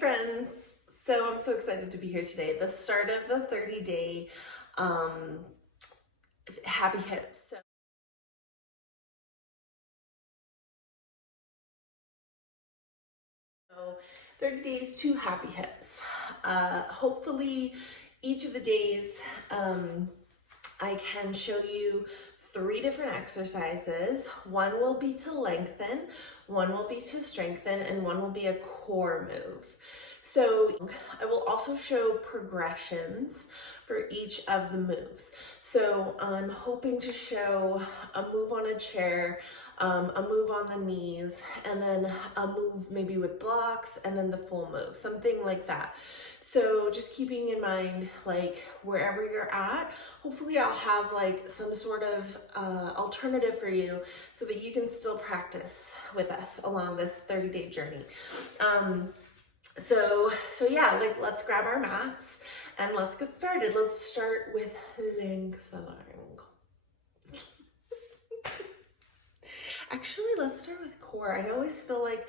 friends. So I'm so excited to be here today. The start of the 30-day happy hips. So 30 days to happy hips. Hopefully each of the days I can show you 3 different exercises. One will be to lengthen, one will be to strengthen, and one will be a core move. So I will also show progressions for each of the moves. So I'm hoping to show a move on a chair, a move on the knees, and then a move maybe with blocks, and then the full move, something like that. So just keeping in mind, like wherever you're at, hopefully I'll have like some sort of alternative for you so that you can still practice with us along this 30-day journey. So yeah, like let's grab our mats and let's get started. Let's start with lengthening. Actually, let's start with core. I always feel like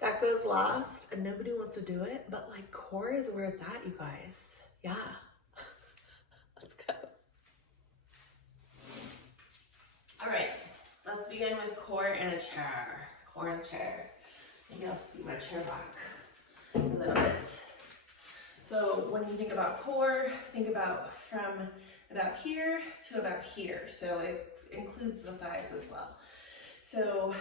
that goes last and nobody wants to do it, but like core is where it's at, you guys. Yeah. Let's go. All right, let's begin with core in a chair. Core in a chair. Maybe I'll scoot my chair back a little bit. So when you think about core, think about from about here to about here. So it includes the thighs as well. So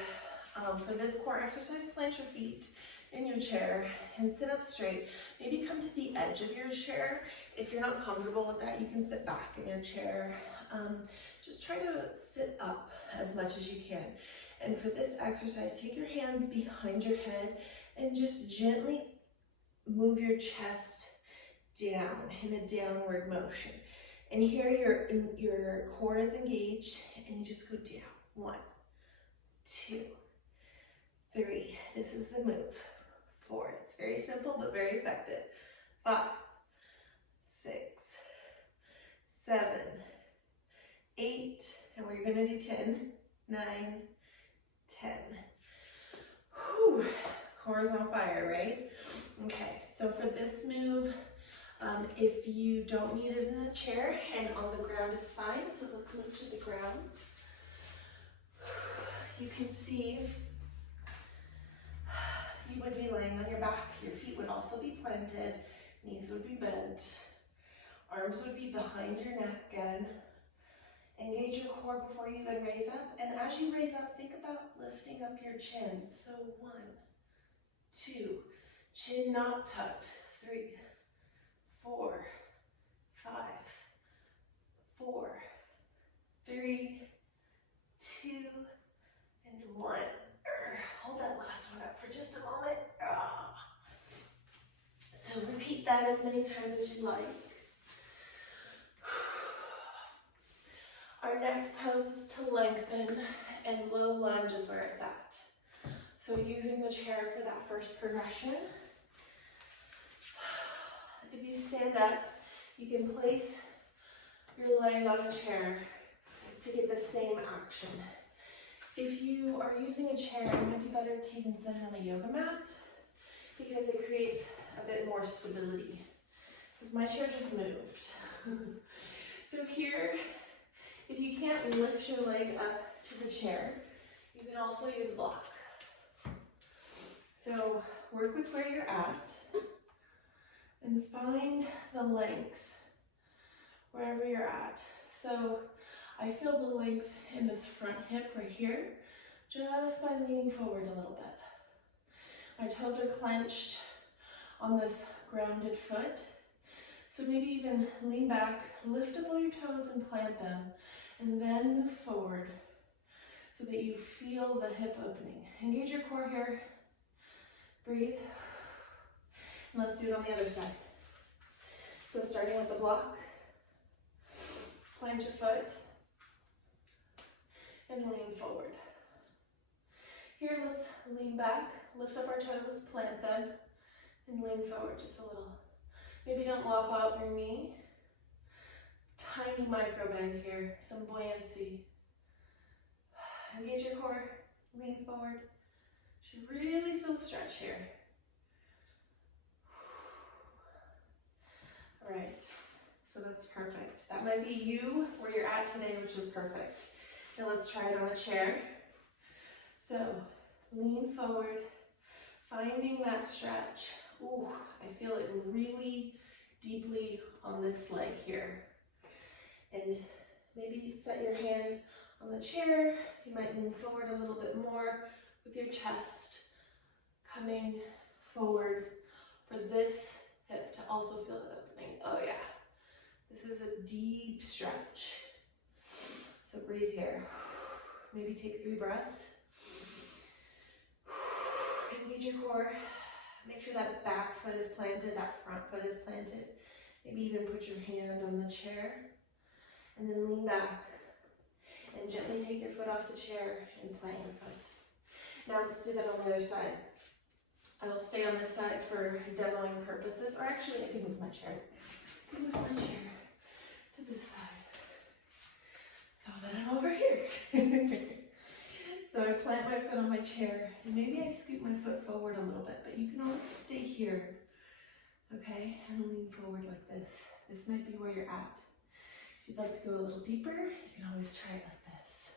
for this core exercise, plant your feet in your chair and sit up straight. Maybe come to the edge of your chair. If you're not comfortable with that, you can sit back in your chair. Just try to sit up as much as you can. And for this exercise, take your hands behind your head and just gently move your chest down in a downward motion. And here your core is engaged and you just go down. 1, 2, 3. This is the move. 4. It's very simple but very effective. 5, 6, 7, 8, and we're gonna do 10, 9, 10. Whew, core is on fire, right? Okay, so for this move, if you don't need it in a chair and on the ground is fine, so let's move to the ground. You can see you would be laying on your back, your feet would also be planted, knees would be bent, arms would be behind your neck again. Engage your core before you even raise up, and as you raise up, think about lifting up your chin. So 1, 2, chin not tucked, 3, 4, 5, 4, 3, 2, and 1. Hold that last one up for just a moment. So repeat that as many times as you like. Our next pose is to lengthen, and low lunge is where it's at. So using the chair for that first progression. If you stand up, you can place your leg on a chair to get the same action. If you are using a chair, it might be better to even stand on a yoga mat because it creates a bit more stability. Because my chair just moved. So here, if you can't lift your leg up to the chair, you can also use a block. So work with where you're at and find the length wherever you're at. So I feel the length in this front hip right here just by leaning forward a little bit. My toes are clenched on this grounded foot. So maybe even lean back, lift up all your toes and plant them, and then move forward so that you feel the hip opening. Engage your core here. Breathe. And let's do it on the other side. So starting with the block, plant your foot, and lean forward. Here, let's lean back, lift up our toes, plant them, and lean forward just a little. Maybe don't lob out your knee. Tiny micro bend here, some buoyancy. Engage your core, lean forward. Should really feel the stretch here. might be you where you're at today, which is perfect. Now let's try it on a chair. So lean forward, finding that stretch. Ooh, I feel it really deeply on this leg here. And maybe set your hand on the chair. You might lean forward a little bit more with your chest coming forward for this hip to also feel the opening. Oh yeah, this is a deep stretch. So breathe here. Maybe take 3 breaths. Engage your core. Make sure that back foot is planted, that front foot is planted. Maybe even put your hand on the chair. And then lean back. And gently take your foot off the chair and plant your foot. Now let's do that on the other side. I will stay on this side for demoing purposes, or actually I can move my chair. I can move my chair to this side. So then I'm over here. So I plant my foot on my chair, and maybe I scoot my foot forward a little bit, but you can always stay here, okay? And lean forward like this. This might be where you're at. If you'd like to go a little deeper, you can always try it like this.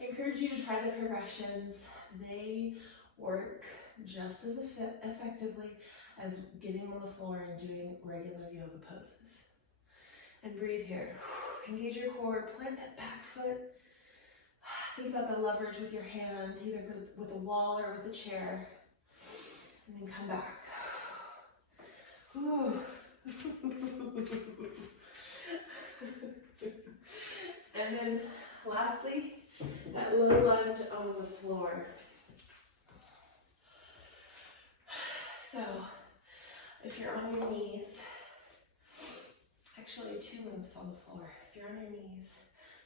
I encourage you to try the progressions. They work just as effectively as getting on the floor and doing regular yoga poses. And breathe here. Engage your core, plant that back foot. Think about the leverage with your hand, either with a wall or with a chair. And then come back. And then lastly, that low lunge on the floor. So if you're on your knees, actually 2 moves on the floor. If you're on your knees,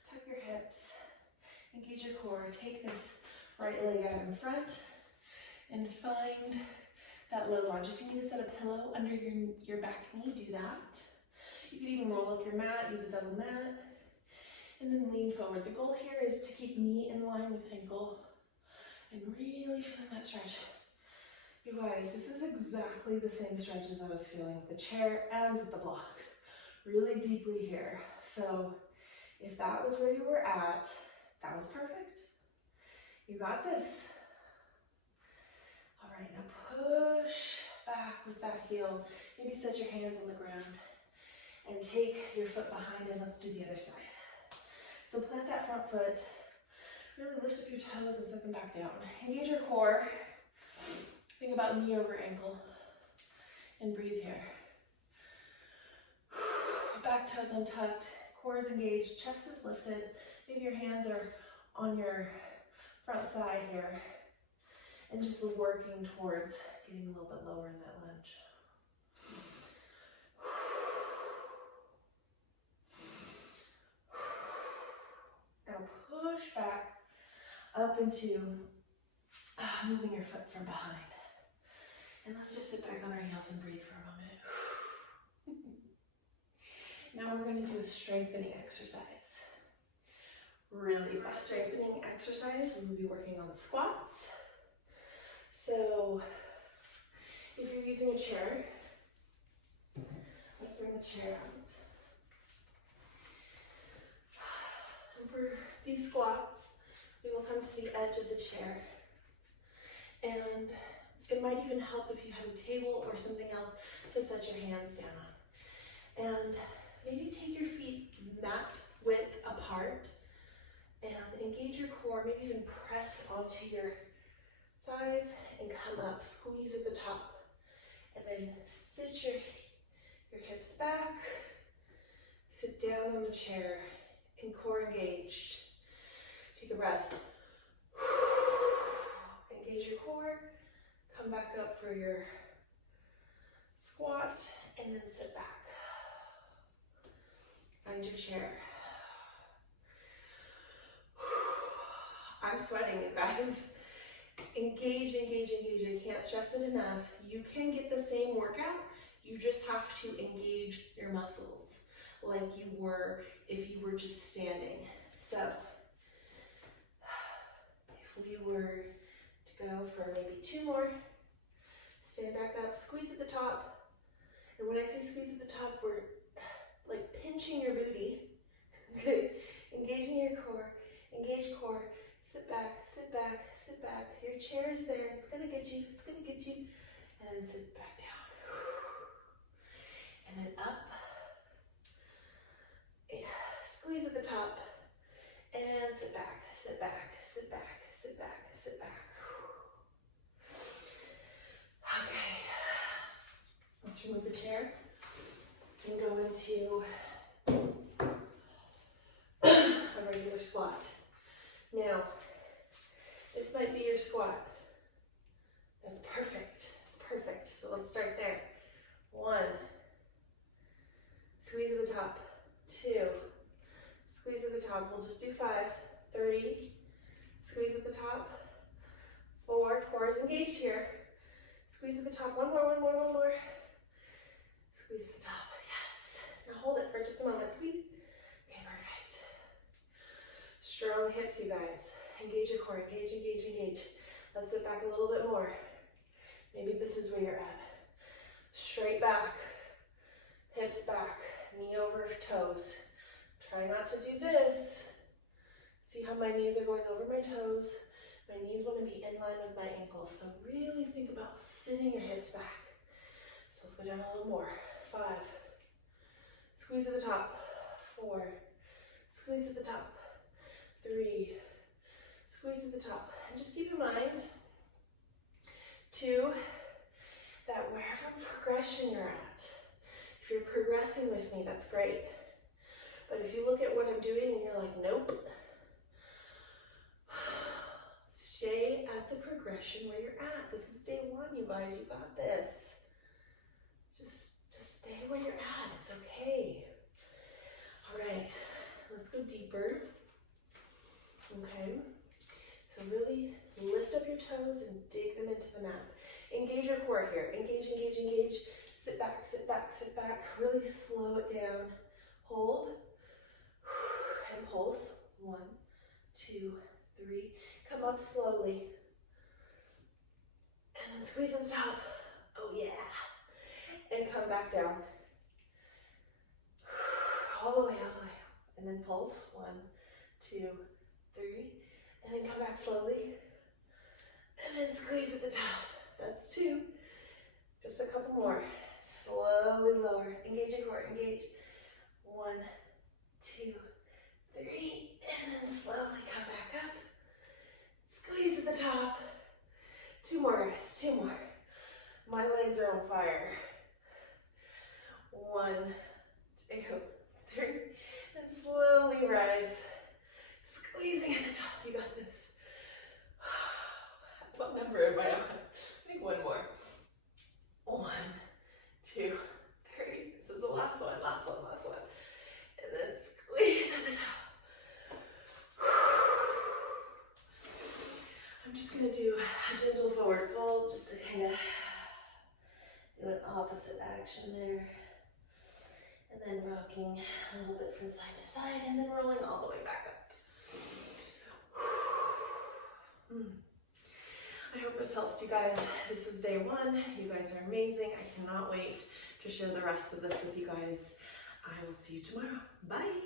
tuck your hips, engage your core, take this right leg out in front and find that low lunge. If you need to set a pillow under your back knee, do that. You could even roll up your mat, use a double mat, and then lean forward. The goal here is to keep knee in line with ankle and really feeling that stretch. You guys, this is exactly the same stretch as I was feeling with the chair and with the block. Really deeply here. So if that was where you were at, that was perfect. You got this. All right, now push back with that heel. Maybe set your hands on the ground and take your foot behind, and let's do the other side. So plant that front foot. Really lift up your toes and set them back down. Engage your core. Think about knee over ankle. And breathe here. Back toes untucked, core is engaged, chest is lifted. Maybe your hands are on your front thigh here. And just working towards getting a little bit lower in that lunge. Now push back up into moving your foot from behind. And let's just sit back on our heels and breathe for a moment. Now we're going to do a strengthening exercise. Really fun. Strengthening exercise, we will be working on squats. So if you're using a chair, let's bring the chair out. And for these squats, we will come to the edge of the chair. And it might even help if you have a table or something else to set your hands down on. And maybe take your feet mat width apart and engage your core. Maybe even press onto your thighs and come up. Squeeze at the top. And then sit your hips back. Sit down on the chair and core engaged. Take a breath. Engage your core. Come back up for your squat and then sit back. Find your chair. I'm sweating, you guys. Engage, engage, engage. I can't stress it enough. You can get the same workout. You just have to engage your muscles like you were if you were just standing. So, if we were to go for maybe 2 more, stand back up, squeeze at the top. And when I say squeeze at the top, we're like pinching your booty Good. Engaging your core. Engage core. Sit back, sit back, sit back. Your chair is there. It's gonna get you. It's gonna get you. And then sit back down. And then up. Yeah. Squeeze at the top. And sit back, sit back, sit back, sit back, sit back. Okay. Let's remove the chair and go into a regular squat. Now, this might be your squat. That's perfect. It's perfect. So let's start there. 1. Squeeze at the top. 2. Squeeze at the top. We'll just do 5. 3. Squeeze at the top. 4. Core is engaged here. Squeeze at the top. One more, one more, one more. Squeeze at the top. Yes. Now hold it for just a moment. Squeeze. Okay, perfect. Strong hips, you guys. Engage your core. Engage, engage, engage. Let's sit back a little bit more. Maybe this is where you're at. Straight back. Hips back. Knee over toes. Try not to do this. See how my knees are going over my toes. My knees want to be in line with my ankles. So really think about sitting your hips back. So let's go down a little more. 5. Squeeze at the top. 4. Squeeze at the top. 3. Squeeze at the top. And just keep in mind, 2, that wherever progression you're at, if you're progressing with me, that's great. But if you look at what I'm doing and you're like, nope, stay at the progression where you're at. This is day 1, you guys. You got this. Just stay where you're at. It's okay. All right, let's go deeper. Okay, so really lift up your toes and dig them into the mat. Engage your core here. Engage, engage, engage. Sit back, sit back, sit back. Really slow it down. Hold. And pulse. 1, 2, 3. Come up slowly. And then squeeze at the top. Oh yeah. And come back down. All the way, all the way. And then pulse. 1, 2, 3. And then come back slowly. And then squeeze at the top. That's 2. Just a couple more. Slowly lower. Engage your core. Engage. 1, 2, 3. And then slowly come back up. Squeeze at the top. 2 more, guys. 2 more. My legs are on fire. 1, 2, 3. And slowly rise. Squeezing at the top. You got this. What number am I on? I think 1 more. 1, 2, 3. This is the last one, last one, last one. And then squeeze at the top. I'm just going to do a gentle forward fold just to kind of do an opposite action there. And then rocking a little bit from side to side and then rolling all the way back up. I hope this helped you guys. This is day 1. You guys are amazing. I cannot wait to share the rest of this with you guys. I will see you tomorrow. Bye.